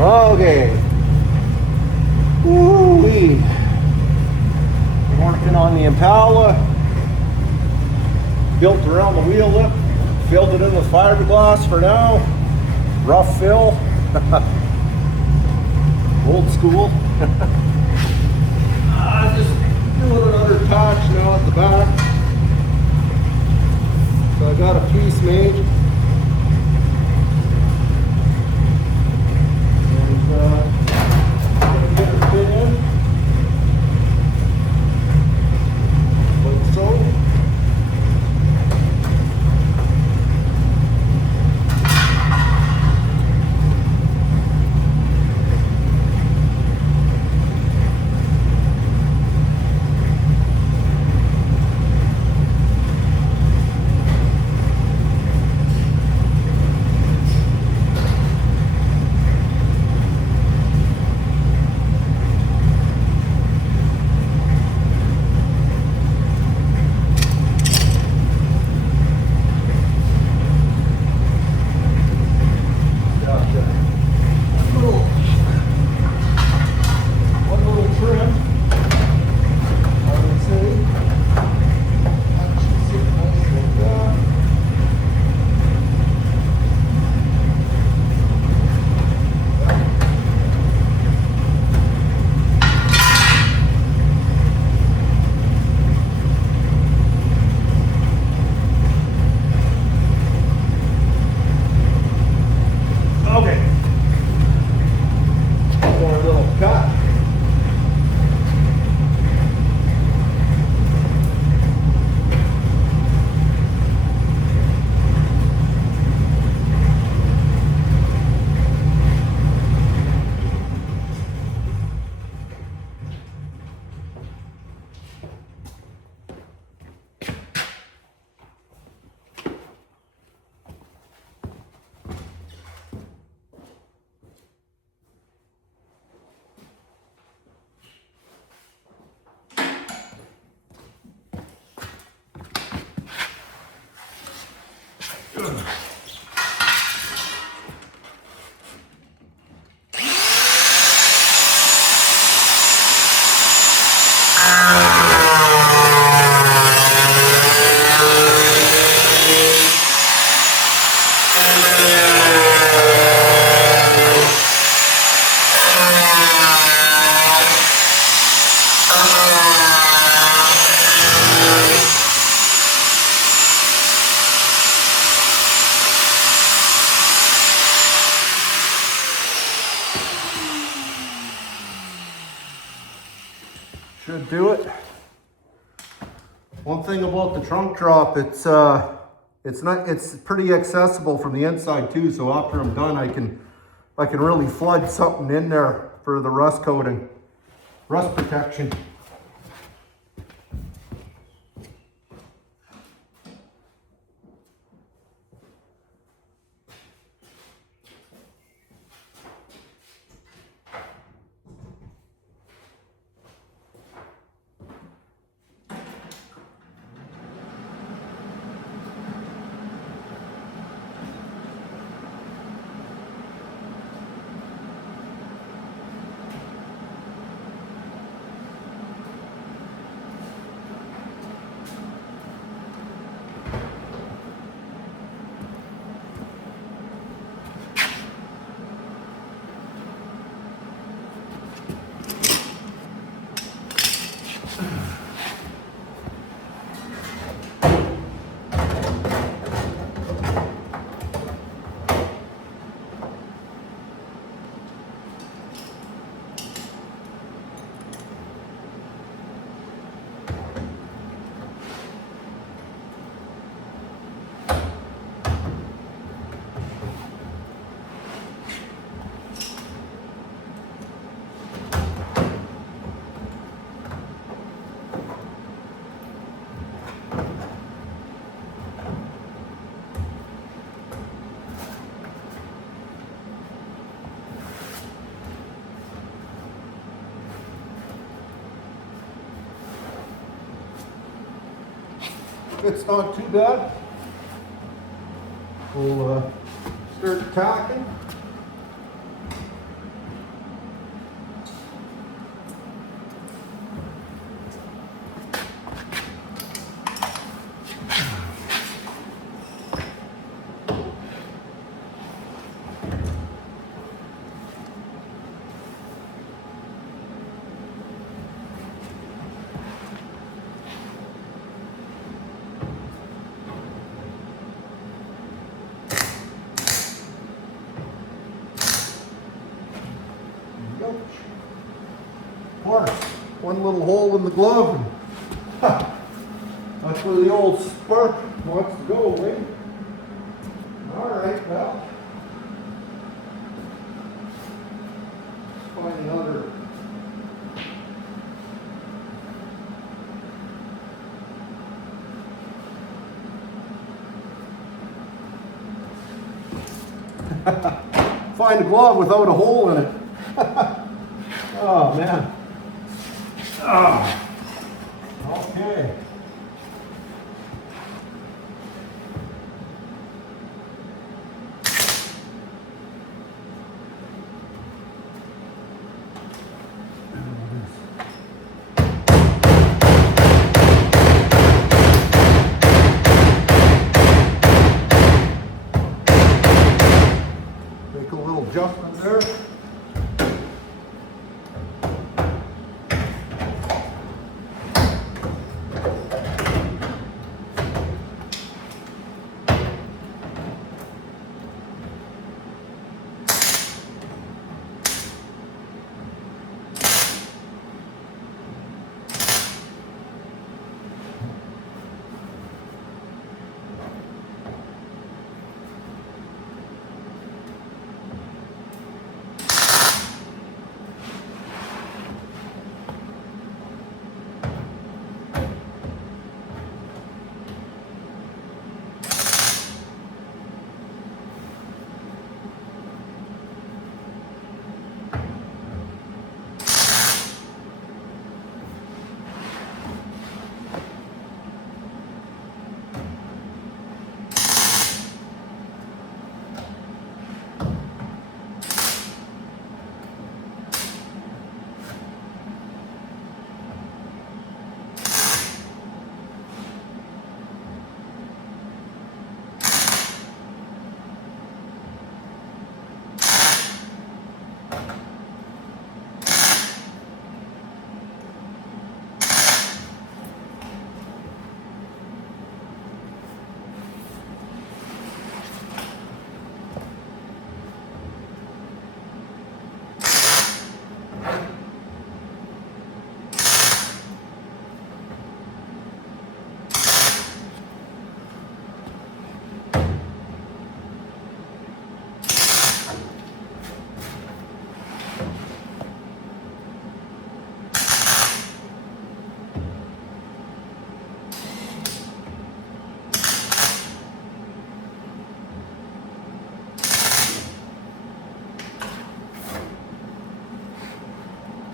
Okay. Woo-wee. Working on the Impala. Built around the wheel lip. Filled it in with fiberglass for now. Rough fill. Old school. Just doing another patch now at the back. So I got a piece made. Gonna get it fit in. Like so. Should do it. One thing about the trunk drop, it's pretty accessible from the inside too. So after I'm done, I can really flood something in there for the rust coating, rust protection. It's not too bad. We'll start tacking. one little hole in the glove. And, that's where the old spark wants to go, eh? All right, well, let's find another. Find a glove without a hole in it. Oh, man. Oh. Okay. Make a little adjustment there.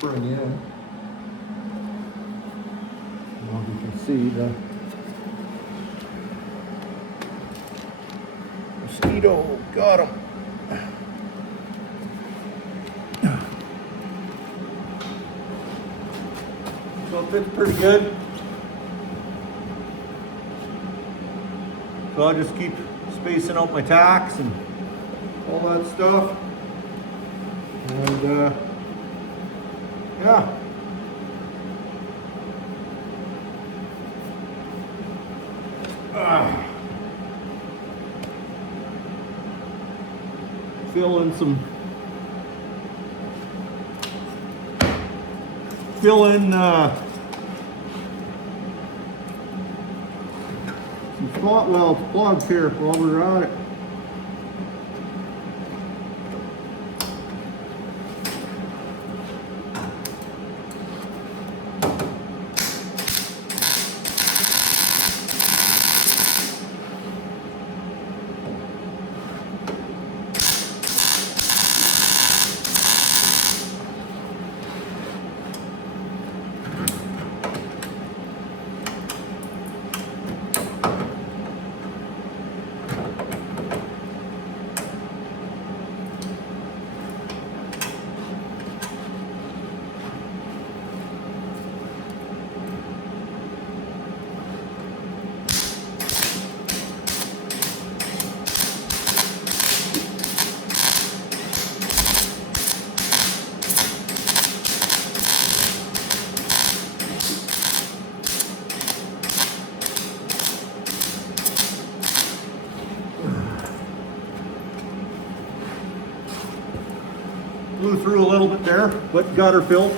Bring in. Well, you can see the mosquito got him. So it fits pretty good. So I'll just keep spacing out my tacks and all that stuff. And yeah. Fill in some spot welds plugs here while we're at it. Blew through a little bit there, but got her filled.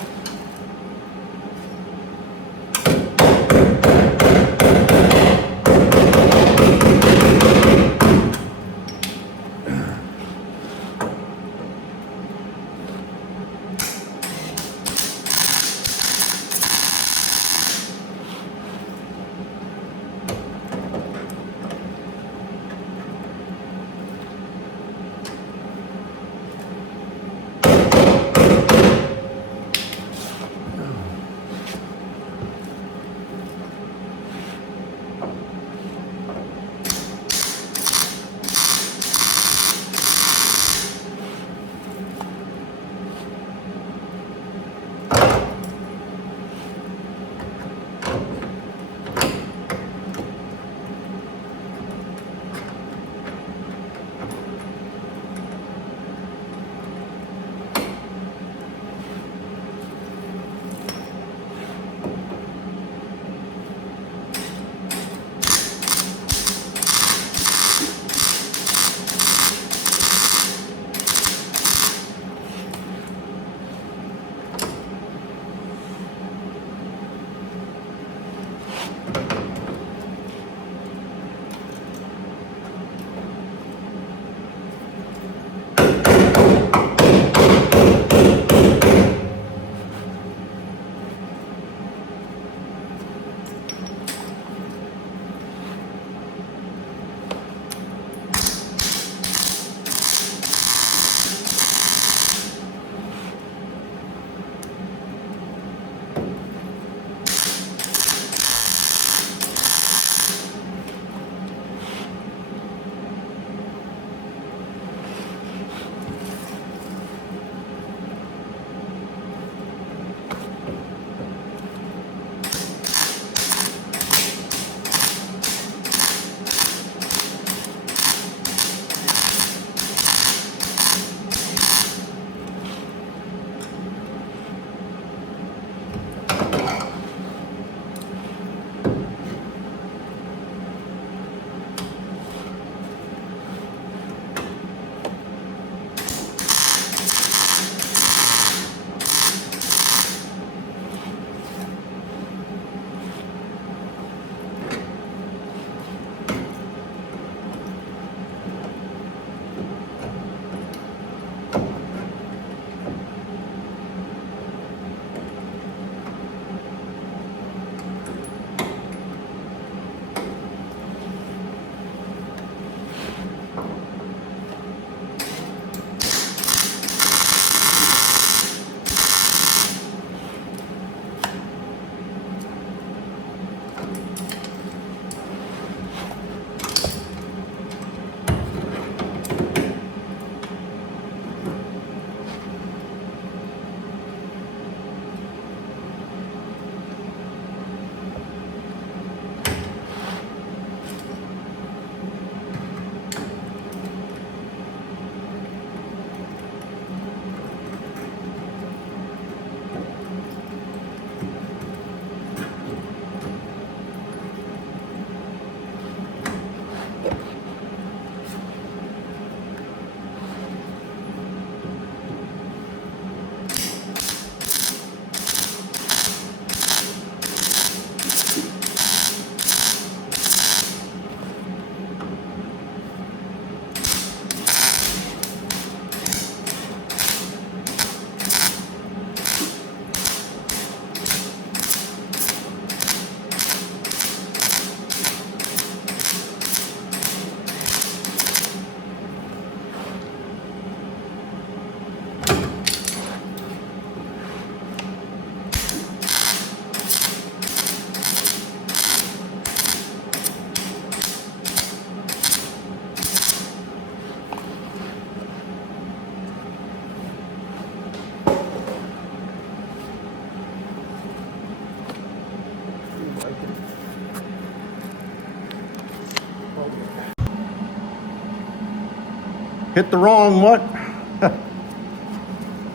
hit the wrong what?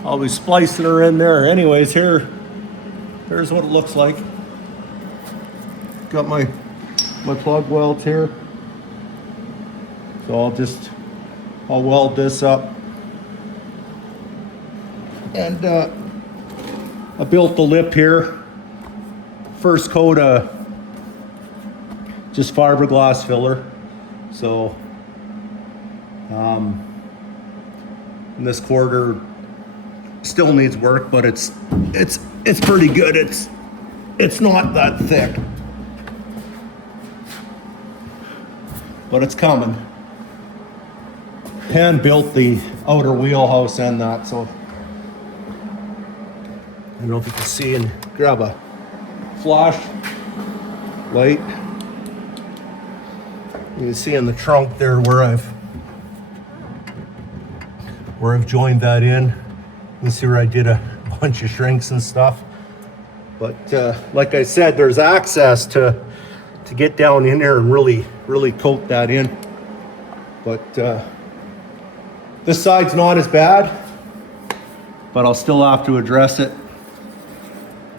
I'll be splicing her in there. Anyways, here's what it looks like. Got my plug welds here. So I'll weld this up. And I built the lip here. First coat of just fiberglass filler. So in this quarter still needs work, but it's pretty good. It's not that thick, but it's coming. Hand built the outer wheelhouse and that, so I don't know if you can see, and grab a flash light. You can see in the trunk there where I've joined that in. You can see where I did a bunch of shrinks and stuff. But like I said, there's access to get down in there and really coat that in. But this side's not as bad, but I'll still have to address it.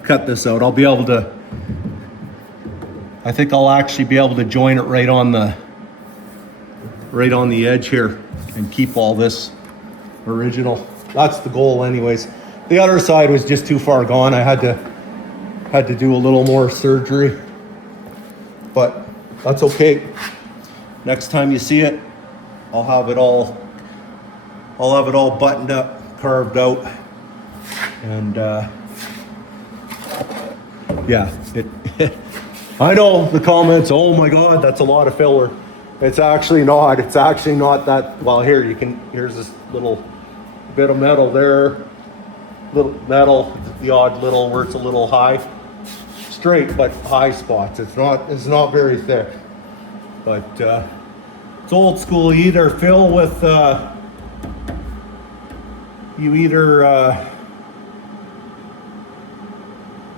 Cut this out. I'll be able to, I think I'll actually be able to join it right on the edge here and keep all this original. That's the goal anyways. The other side was just too far gone. I had to do a little more surgery, but that's okay. Next time you see it, I'll have it all buttoned up, carved out, and yeah, I know the comments, oh my God, that's a lot of filler. It's actually not. It's actually not that. Well, here's this little bit of metal there, little metal, the odd little where it's a little high, straight but high spots. It's not very thick, but it's old school. You either fill with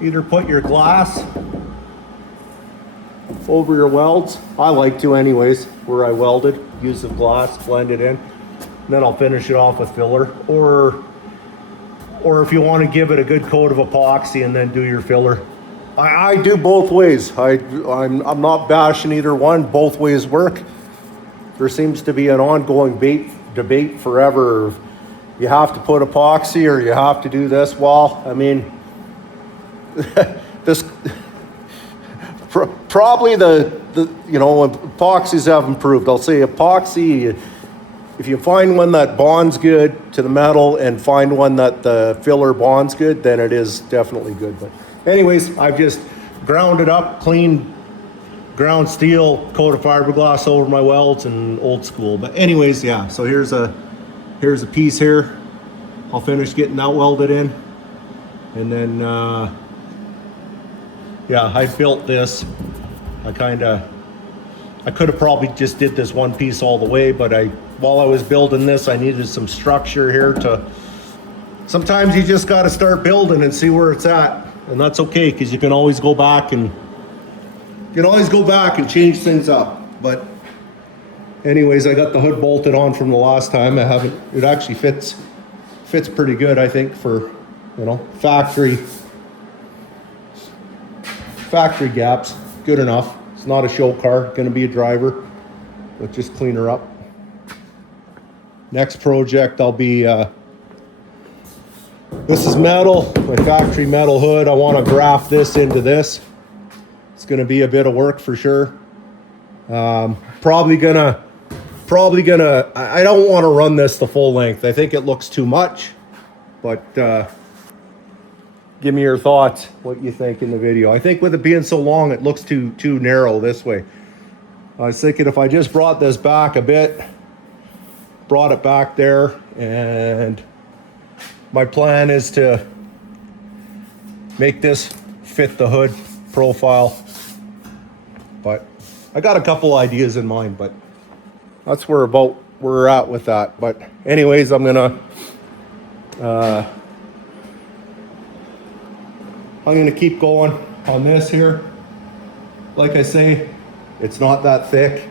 either put your glass over your welds. I like to anyways, where I welded, use the glass, blend it in, and then I'll finish it off with filler. Or if you want to give it a good coat of epoxy and then do your filler. I do both ways. I'm not bashing either one. Both ways work. There seems to be an ongoing debate forever. You have to put epoxy or you have to do this. Well, I mean, this probably the epoxies have improved. I'll say epoxy, if you find one that bonds good to the metal and find one that the filler bonds good, then it is definitely good. But anyways, I've just ground it up, clean ground steel, coat of fiberglass over my welds, and old school. But anyways, yeah, so here's a piece here. I'll finish getting that welded in, and then yeah, I built this. I could have probably just did this one piece all the way, but while I was building this, I needed some structure here sometimes you just got to start building and see where it's at, and that's okay, because you can always go back and change things up. But anyways, I got the hood bolted on from the last time. It actually fits pretty good, I think, for, factory gaps. Good enough. It's not a show car, gonna be a driver, but just clean her up. Next project, I'll be, this is metal, my factory metal hood. I wanna graft this into this. It's gonna be a bit of work for sure. Probably gonna, I don't wanna run this the full length. I think it looks too much, but give me your thoughts, what you think in the video. I think with it being so long, it looks too narrow this way. I was thinking if I just brought this back a bit, brought it back there, and my plan is to make this fit the hood profile. But I got a couple ideas in mind, but that's where we're at with that. But anyways, I'm gonna keep going on this here. Like I say, it's not that thick.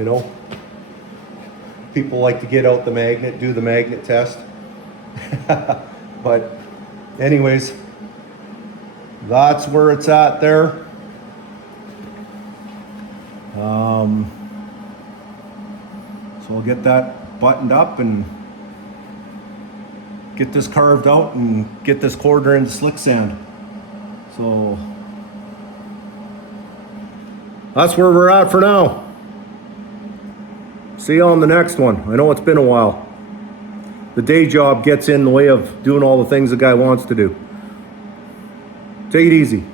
you know. People like to get out the magnet, do the magnet test. But anyways, that's where it's at there. So I'll get that buttoned up and get this carved out and get this quarter into slick sand. So that's where we're at for now. See you on the next one. I know it's been a while. The day job gets in the way of doing all the things the guy wants to do. Take it easy.